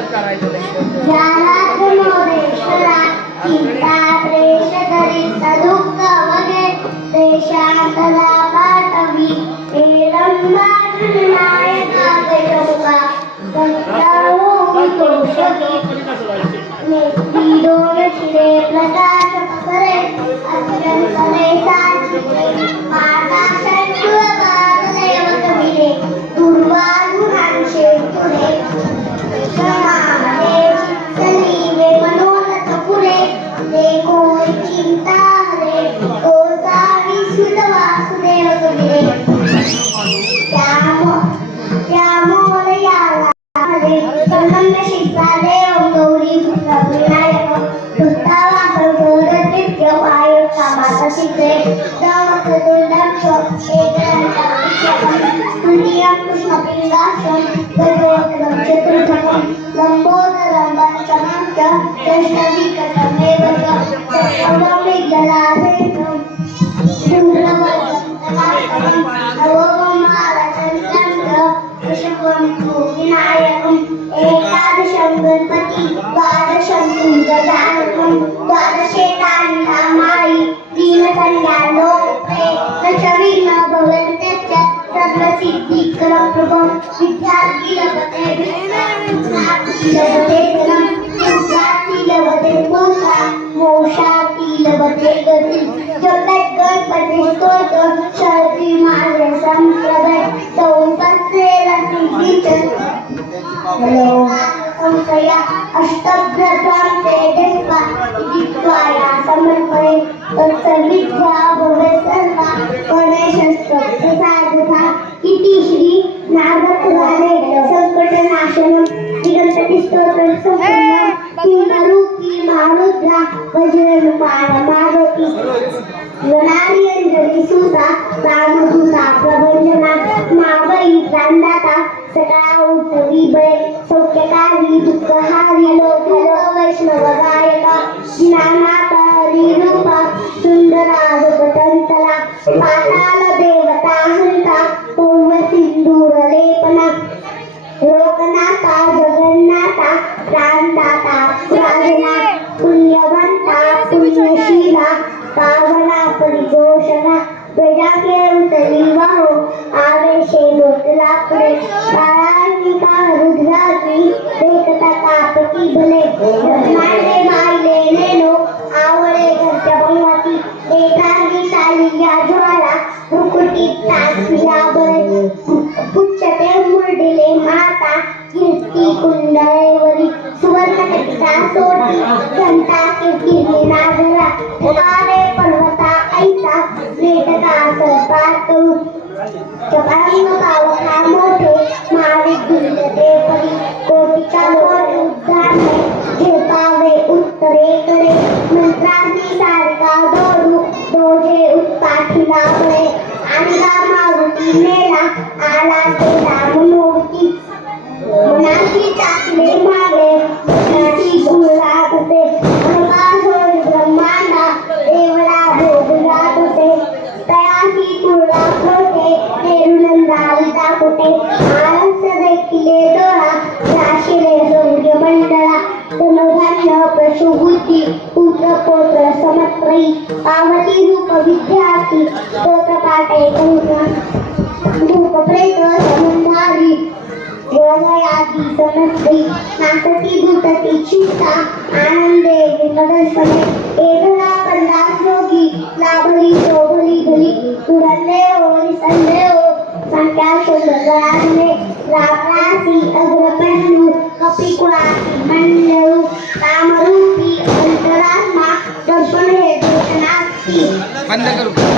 ज्याला मोरेश्वरा चिंता प्रेष करीत दुःख वगे देशांतरा पाठवी एरंबा नायका देशमुखा संतावो वितोषकी दोन शिरे प्रकाश करे अत्यंत करे साचिते माता शंकर देव कविले दुर्वायु हंसे तुरे क्षणामध्ये सलीवे मनोरथ पुरे देखो चिंता हरे गोसावी सुत वासुदेव कविले त्यामोरयाला हरे संबंध शिकाले गौरी विनायक भक्तावा संगोरतित्य वायु कामात सिद्धे दमक दुर्लक्ष तुल्यं कृष्णपिंगाक्षं गजोत्तमं चतुर्थकं लंबोदरं पंचमं च षष्ठविकटमेव च सप्तमं विद्यलाभेषं शुभ्रवर्णं तदास्तमं नवमं मालचन्द्रं च दशकं तु विनायकम् एकादशं गणपति द्वादशं तुङ्गजानकं द्वादशे तानि नामानि दीनकल्याणोपे दशविघ्न भवन्त्यश्च सर्वसिद्धिकरं प्रभं विद्यार्थी लभते लभते मोक्षा मोक्षार्थी लभते गती जगत गणपती स्तोत्र शरदी माझे संप्रभे चौपत्रेला सिद्धीच संशया अष्टभ्रतां ते देवा इत्युक्त्वा समर्पये तत्सर्विद्या भवे सर्वा गणेशस्य प्रसादतः इति श्री नागपुराणे संकटनाशनं दिगंतस्तोत्रं संपूर्णं तीनरूपी महारुद्रा वज्ररूपाण मारुती गणार्यंजनी सुता रामदूता प्रभंजना मावई प्राणदाता सदा उठवी बळे सौख्यकारी दुःखहारी लोकलो वैष्णव गायका ज्ञानात हरिरूपा सुंदरा भगवंतला पाताल देवता हंता पौव सिंदूर लेपना लोकनाथा जगन्नाथा प्राणदाता प्राणना पुण्यवंता पुण्यशीला पावना परिघोषणा प्रजाके उतरी वाहो आवेशे लोटला पुढे बाळांनिका रुद्राची देखता तापती भले मांडे मारले नेलो आवळे घरच्या बंगाती एकांगी चाली या ज्वाला मुकुटीत टाकल्या बळे पुच्छते मुरडिले माता कीर्ती कुंडळेवरी सुवर्णकटिका सोटी घंटा कीर्ती नागरा तारे पर्वता ऐसा वेटका सर्पात चपांग पावका मोठे महाविद्युल्यते परी कोटिका कोट उद्धाने झेपावे उत्तरेकडे मंत्रांती सारखा दोडू दोजे उत्पाठीला बळे आणला मारुती मेला आला ते राममूर्ती मनाची टाकले मागे मनाची गुळा कसे प्रकाश होईल ब्रह्मांडा देवळा भोगला कसे तयाची कुळा खोटे नेरुनंदाविता कुठे आळस देखिले डोळा राशिले सौर्य मंडळा तनुधान्य पशुबुद्धी पुत्र पौत्र समत्रयी पावती रूप विद्यार्थी स्तोत्रपाठे धूप प्रेत समुद्धारी गोमयादी समस्ती नासती दुतती चिंता आनंदे विपदस्पणे एधना कंदास योगी लाभली शोभली भली सुरंदे ओरी संदे ओ संख्या सुंदराने रामरासी अग्रपन्नू कपिकुळासी मंडळू कामरूपी अंतरात्मा दर्शन हे दर्शनास्ती बंद करू